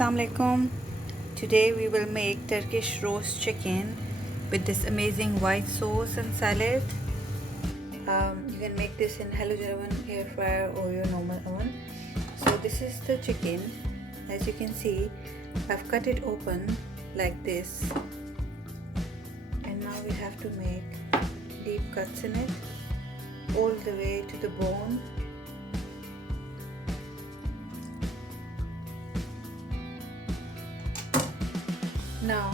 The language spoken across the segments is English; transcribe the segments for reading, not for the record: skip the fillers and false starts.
Assalamualaikum. Today we will make Turkish roast chicken with this amazing white sauce and salad. You can make this in halogen oven, air fryer or your normal oven. So this is the chicken. As you can see, I've cut it open like this. And now we have to make deep cuts in it all the way to the bone. Now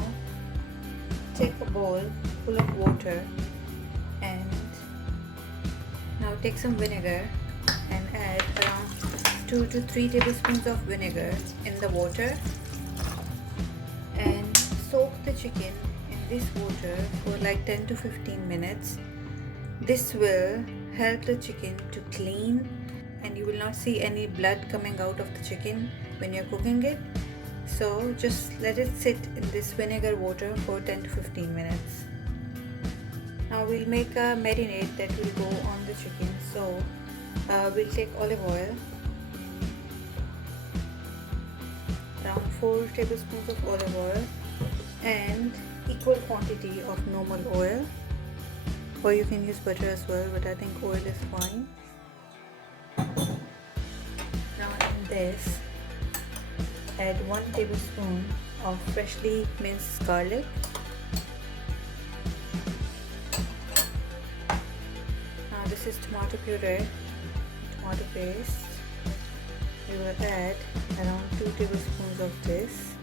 take a bowl full of water and now take some vinegar and add around 2 to 3 tablespoons of vinegar in the water and soak the chicken in this water for like 10 to 15 minutes. This will help the chicken to clean and you will not see any blood coming out of the chicken when you're cooking it. So just let it sit in this vinegar water for 10 to 15 minutes. Now we'll make a marinade that will go on the chicken. So we'll take olive oil, around 4 tablespoons of olive oil and equal quantity of normal oil, or you can use butter as well, but I think oil is fine. Now in this, add 1 tablespoon of freshly minced garlic. Now this is tomato puree, tomato paste. We will add around 2 tablespoons of this.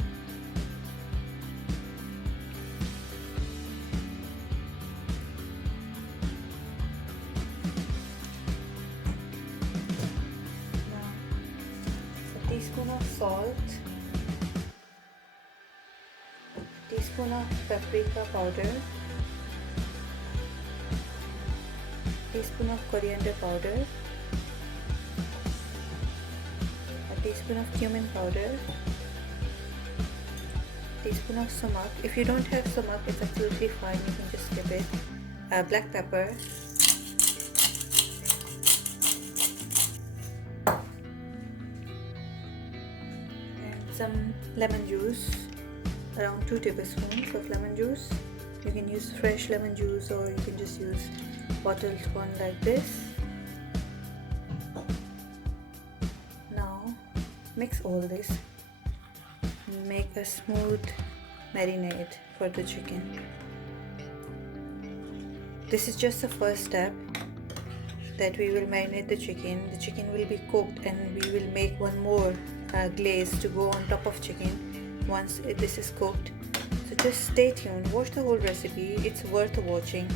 Now a teaspoon of salt, teaspoon of paprika powder, teaspoon of coriander powder, a teaspoon of cumin powder, teaspoon of sumac. If you don't have sumac, it's absolutely fine, you can just skip it. Black pepper, and some lemon juice, around 2 tablespoons of lemon juice. You can use fresh lemon juice or you can just use bottled one like this. Now mix all this and make a smooth marinade for the chicken. This is just the first step that we will marinate the chicken. The chicken will be cooked and we will make one more glaze to go on top of chicken once this is cooked. So just stay tuned, watch the whole recipe, it's worth watching.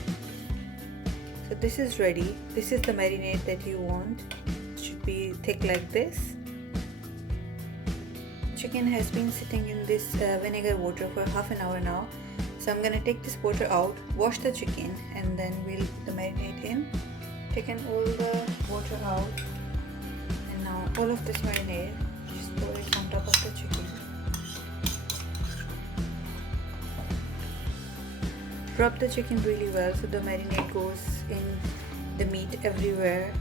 So this is ready. This is the marinade that you want. It should be thick like this. Chicken has been sitting in this vinegar water for half an hour now. So I'm gonna take this water out, wash the chicken, and then we'll put the marinade in. Taken all the water out, and now all of this marinade, just pour it on top of the chicken. Rub the chicken really well so the marinade goes in the meat everywhere.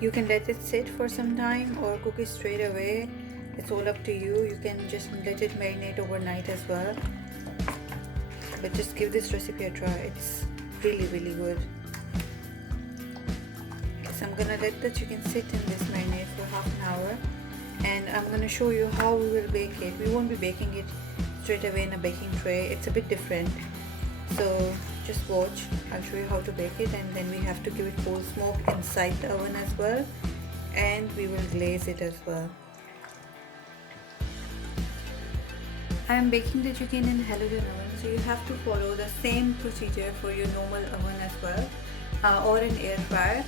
You can let it sit for some time or cook it straight away. It's all up to you. You can just let it marinate overnight as well. But just give this recipe a try. It's really good. So I'm gonna let the chicken sit in this marinade for half an hour. And I'm going to show you how we will bake it. We won't be baking it straight away in a baking tray. It's a bit different. So just watch. I'll show you how to bake it, and then we have to give it full smoke inside the oven as well. And we will glaze it as well. I am baking the chicken in halogen oven, so you have to follow the same procedure for your normal oven as well, or an air fryer.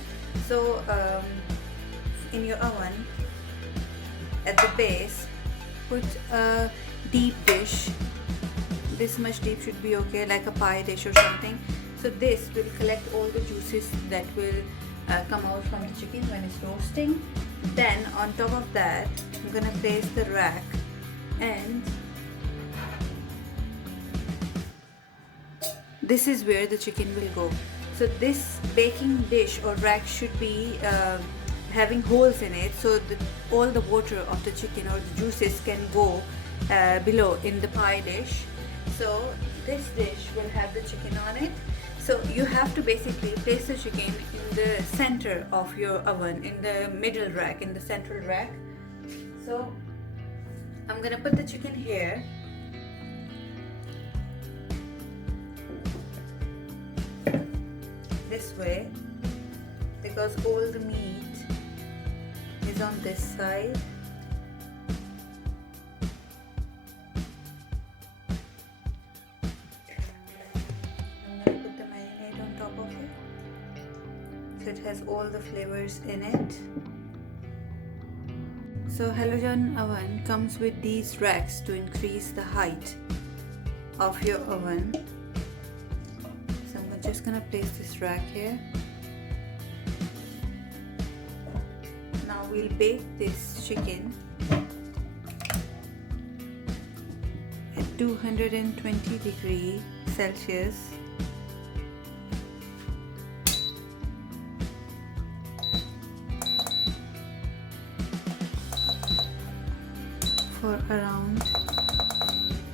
So in your oven, at the base, put a deep dish. This much deep should be okay, like a pie dish or something. So this will collect all the juices that will come out from the chicken when it's roasting. Then on top of that, I'm gonna place the rack, and this is where the chicken will go. So this baking dish or rack should be having holes in it, so that all the water of the chicken or the juices can go below in the pie dish. So this dish will have the chicken on it. So you have to basically place the chicken in the center of your oven, in the middle rack, in the central rack. So I'm gonna put the chicken here. This way, because all the meat is on this side. I'm gonna put the marinade on top of it, so it has all the flavors in it. So halogen oven comes with these racks to increase the height of your oven. So I'm just gonna place this rack here. Now we'll bake this chicken at 220 degrees Celsius for around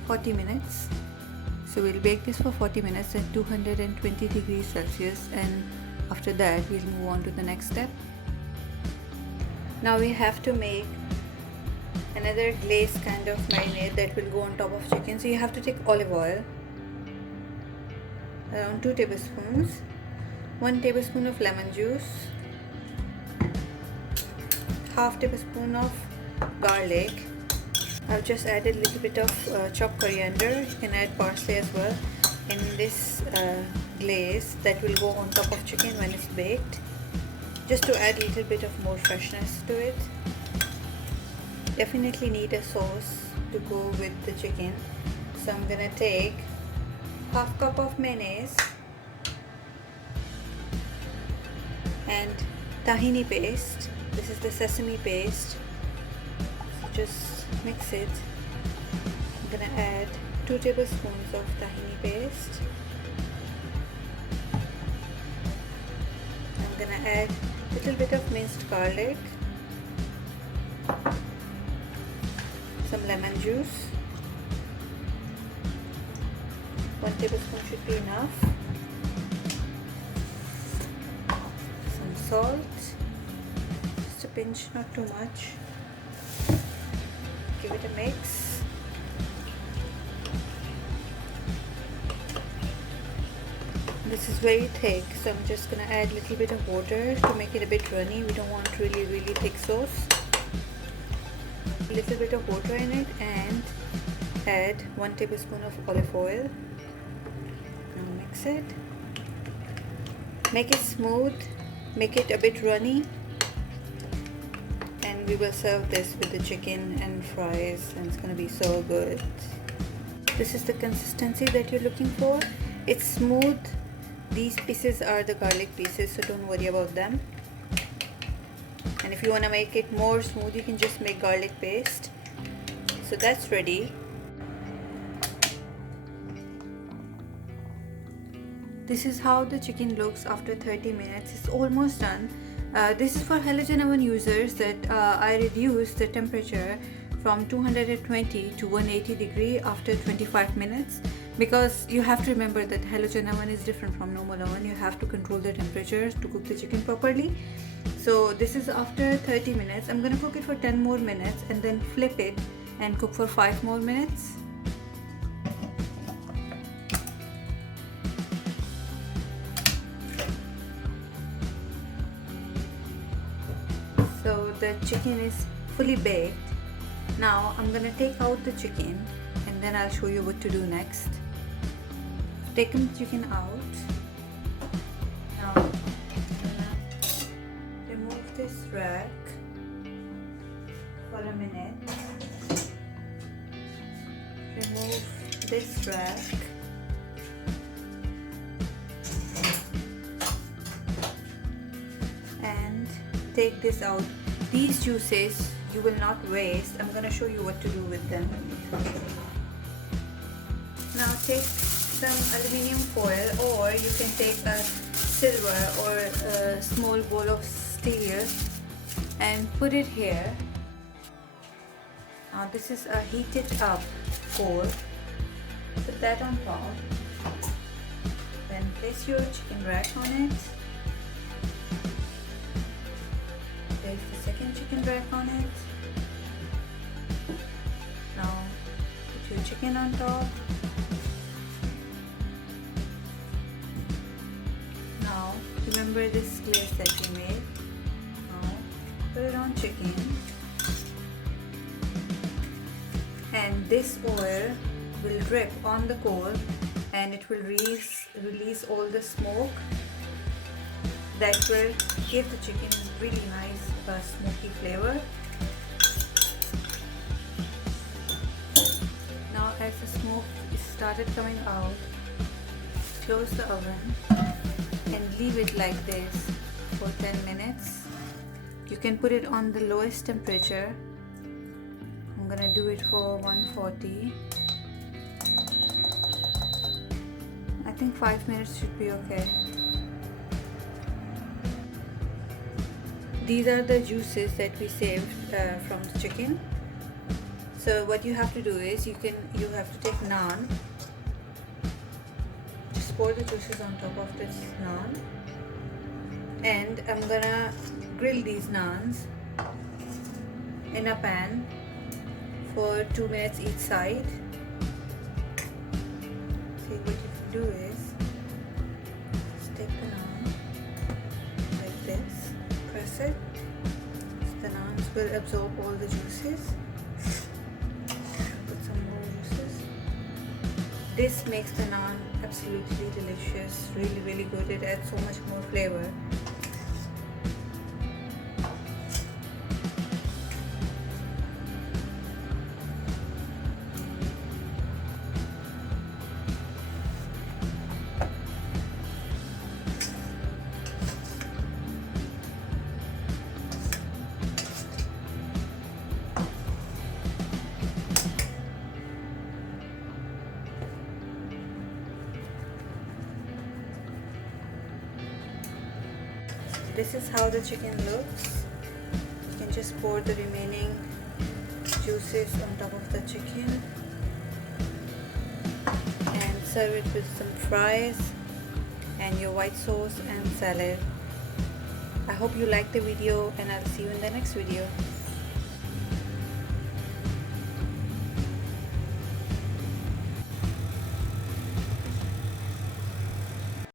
40 minutes. So we'll bake this for 40 minutes at 220 degrees Celsius, and after that we'll move on to the next step. Now we have to make another glaze kind of marinade that will go on top of chicken. So you have to take olive oil, around 2 tablespoons, 1 tablespoon of lemon juice, half tablespoon of garlic. I've just added a little bit of chopped coriander. You can add parsley as well in this glaze that will go on top of chicken when it's baked, just to add a little bit of more freshness to it. Definitely need a sauce to go with the chicken. So I'm gonna take half cup of mayonnaise and tahini paste. This is the sesame paste. So just mix it. I'm gonna add 2 tablespoons of tahini paste. I'm gonna add a little bit of minced garlic, some lemon juice, 1 tablespoon should be enough, some salt, just a pinch, not too much. Give it a mix. This is very thick, so I'm just gonna add a little bit of water to make it a bit runny. We don't want really thick sauce. A little bit of water in it, and add 1 tablespoon of olive oil. Now mix it. Make it smooth, make it a bit runny, and we will serve this with the chicken and fries, and it's gonna be so good. This is the consistency that you're looking for. It's smooth. These pieces are the garlic pieces, so don't worry about them. And if you want to make it more smooth, you can just make garlic paste. So that's ready. This is how the chicken looks after 30 minutes. It's almost done. This is for halogen oven users that I reduced the temperature from 220 to 180 degree after 25 minutes, because you have to remember that halogen oven is different from normal oven. You have to control the temperature to cook the chicken properly. So this is after 30 minutes. I'm gonna cook it for 10 more minutes and then flip it and cook for 5 more minutes. So the chicken is fully baked. Now I'm gonna take out the chicken and then I'll show you what to do next. Taken the chicken out. Now I'm gonna remove this rack for a minute. Remove this rack. And take this out. These juices you will not waste. I'm going to show you what to do with them. Now take some aluminium foil, or you can take a silver or a small bowl of steel and put it here. Now this is a heated up coal. Put that on top. Then place your chicken rack on it. Place the second chicken rack on it. Now put your chicken on top. Now remember this glaze that you made. Now put it on chicken. And this oil will drip on the coal and it will release all the smoke that will give the chicken really nice smoky flavor. Now as the smoke started coming out, close the oven and leave it like this for 10 minutes. You can put it on the lowest temperature. I'm gonna do it for 140. I think 5 minutes should be okay. These are the juices that we saved from the chicken. So what you have to do is you have to take naan. Just pour the juices on top of this naan. And I'm gonna grill these naans in a pan for 2 minutes each side. See, what you can do is just take the naan like this, press it. The naans will absorb all the juices. Put some more juices. This makes the naan absolutely delicious, really good. It adds so much more flavor. This is how the chicken looks. You can just pour the remaining juices on top of the chicken and serve it with some fries and your white sauce and salad. I hope you liked the video and I'll see you in the next video.